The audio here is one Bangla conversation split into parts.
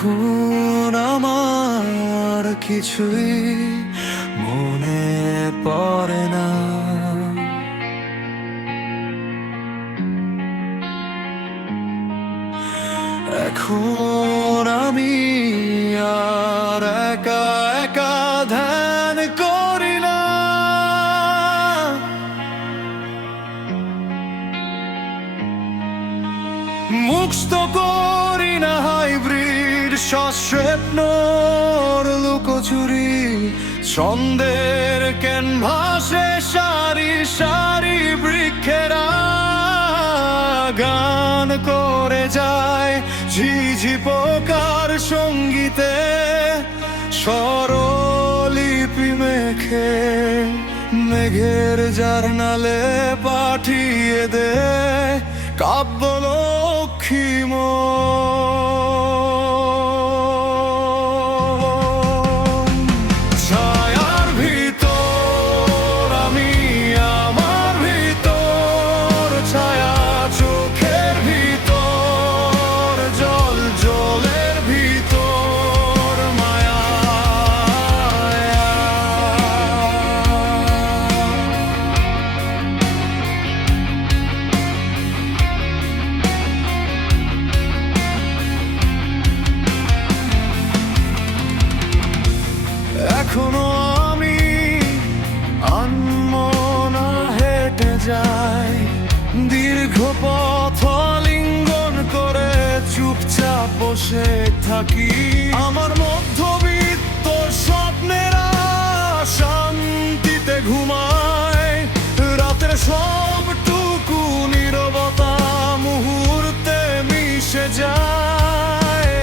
এখন আমার কিছুই মনে পড়ে না। এখন আমি আর একা একা ধ্যান করি না। মুক্ত করি না হাইব্রিড স্বপ্নর লুকোচুরি, ছন্দের ক্যানভাসে সারি সারি বৃক্ষেরা গান করে যায় ঝিঝি পোকার সঙ্গীতে, স্বরলিপি মেখে মেঘের জার্নালে পাঠিয়ে দে কাব্যলক্ষ্মী ছায়ার ভিতর আমি, আমার ভিতর ছায়া, চোখের ভিতর জল, জলের ভিতর মায়া। এখনো আমি আনমনা হেঁটে যাই দীর্ঘ পথ লিঙ্গন করে, চুপচাপ বসে থাকি আমার মধ্যবিত্ত স্বপ্নেরা শান্তিতে ঘুমায়। রাতের সবটুকু নীরবতা মুহূর্তে মিশে যায়,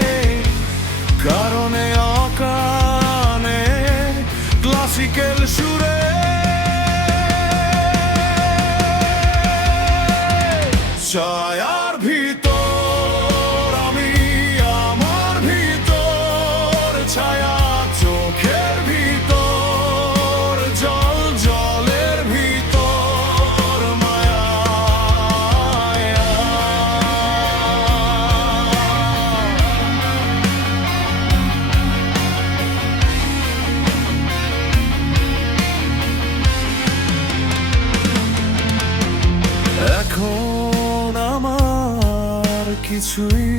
কারণে অকারণে ক্লাসিক্যাল সুরে ছায়ার ভিতর আমি, আমার ভিতর ছায়া, চোখের ভিতর জল, জলের ভিতর মায়া। এখন আমার কিছুই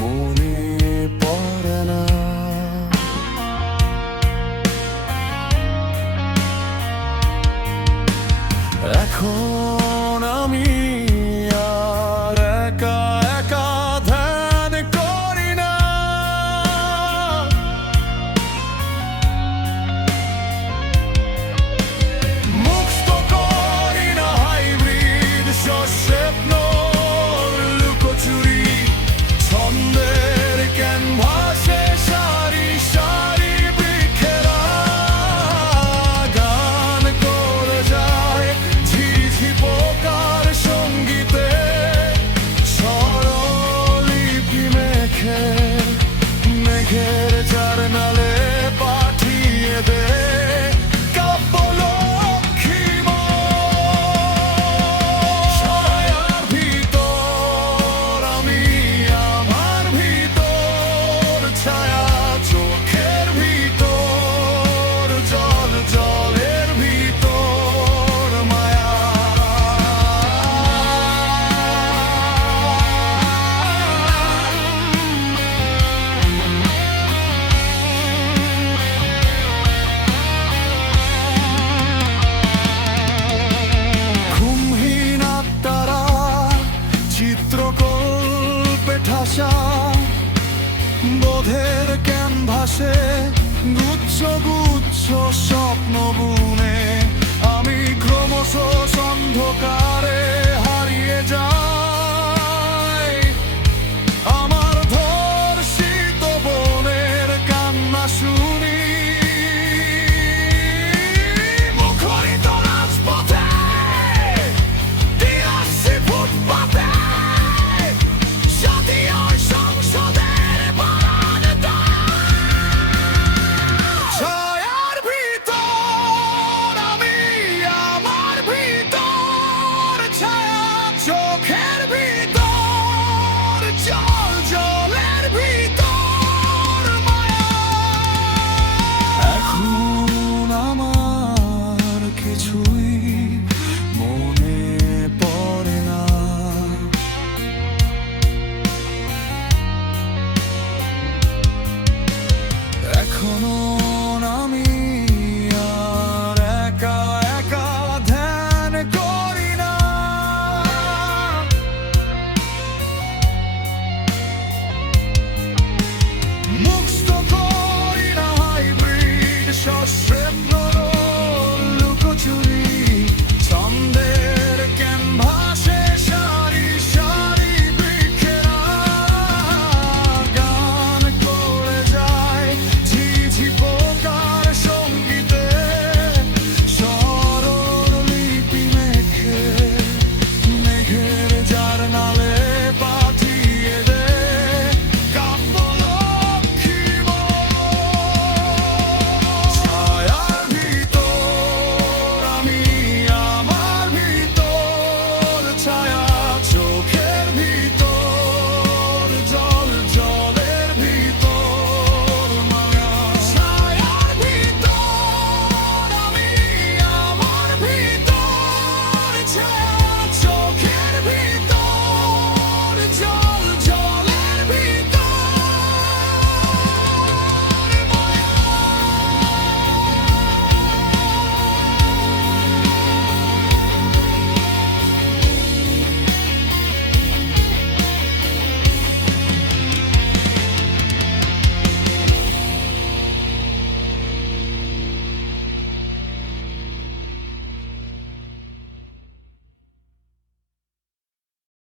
মনে পড়ে না। এখন আমি আর একা একা ধ্যান করি না। মুক্ত করি না হাইব্রিড স্বপ্নর লুকোচুরি, ছন্দের ক্যানভাসে সারি সারি বৃক্ষেরা গান করে যায় ঝিঝি পোকার সঙ্গীতে, স্বরলিপি মেখে মেঘের জার্নালে পাঠিয়ে দে কাব্যলক্ষ্মী ছায়ার ভিতর আমি, আমার ভিতর ছায়া, চোখের ভিতর জল, জলের ভিতর মায়া। ঘুমহীন আত্মারা চিত্রকল্পে ঠাসা, বোধের ক্যানভাসে গুচ্ছ গুচ্ছ স্বপ্ন বুনে, আমি ক্রমশ অন্ধকারে হারিয়ে যাই।